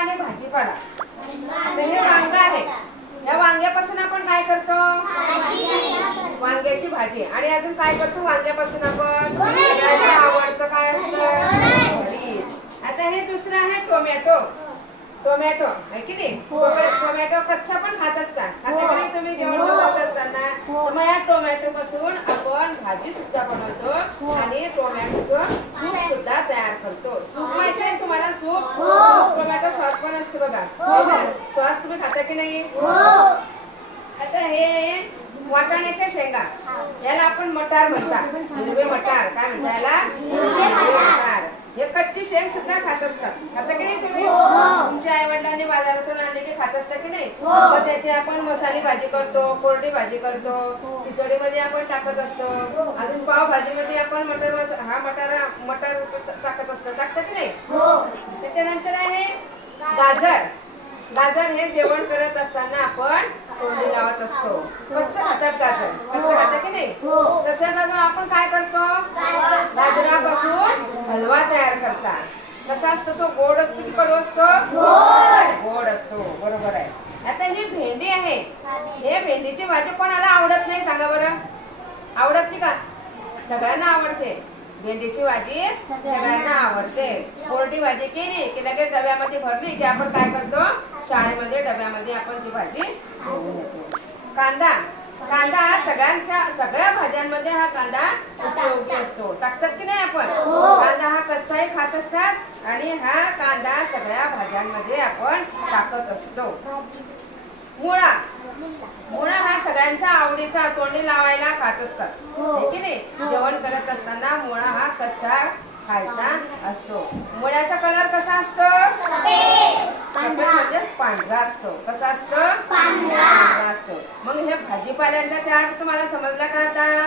आणि भाजीपाला. आता हे वांग आहे, या वांग्यापासून आपण काय करतो? वांग्याची भाजी. आणि अजून काय करतो वांग्यापासून आपण? सगळ्यांना आवडतं काय असतं? भरीत. आता हे दुसरं आहे टोमॅटो. टोमॅटो आहे की नाही? टोमॅटो कच्चा पण खात असतात. आता घरी तुम्ही जेवण बनवत असताना मग या टोमॅटो पासून आपण भाजी सुद्धा बनवतो आणि टोमॅटोचं सूप सुद्धा तयार करतो. सूप माहिती आहे तुम्हाला? सूप टोमॅटो सॉस पण असतो बघा. सॉस तुम्ही खाता की नाही? आता हे वाटाण्याच्या शेंगा, याला आपण मटार म्हणतात. हिरवे मटार काय म्हणता याला? हिरवे मटार. हे कच्ची शेंग सुद्धा खात असतात. खाता की नाही तुम्ही? तुमच्या आई वडिलांनी बाजारातून आणले की खात असता की नाही? मग त्याची आपण मसाली भाजी करतो, कोरडी भाजी करतो, खिचडीमध्ये आपण टाकत असतो, अजून पावभाजीमध्ये आपण मटार टाकत असतो. टाकता की नाही? त्याच्यानंतर आहे गाजर. गाजर हे जेवण करत असताना आपण तोंडी लावत असतो. कच्चं खातात गाजर. कच्चं खाता की नाही? तसंच अजून आपण काय करतो? गाजरापासून हलवा तयार करतात. कसा असतो तो? गोड असतो की कडू असतो? गोड असतो. बरोबर आहे. आता ही भेंडी आहे. हे भेंडीची भाजी कोणाला आवडत नाही सांगा बरं? आवडत नाही का? सगळ्यांना आवडते. भेंडीची भाजी सगळ्यांना आवडते. कोरडी भाजी केली की लगेच डब्यामध्ये भरली की आपण काय करतो? शाळेमध्ये डब्यामध्ये आपण ती भाजी घेऊन येतो. कांदा. कांदा हा सगळ्या भाज्यांमध्ये हा कांदा उपयोगी असतो. टाकतात की नाही आपण? कांदा हा कच्चाही खात असतात आणि हा कांदा सगळ्या भाज्यांमध्ये आपण टाकत असतो. मुळा. मुळा हा सगळ्यांच्या आवडीचा, तोंडी लावायला खात असतात की नाही? जेवण करत असताना मुळा हा कच्चा खायचा असतो. मुळ्याचा कलर कसा असतो? सफेद म्हणजे पांढरा असतो. कसा असतो? पांढरा असतो. मग हे भाजीपाल्यांचा चार्ट तुम्हाला समजला का आता?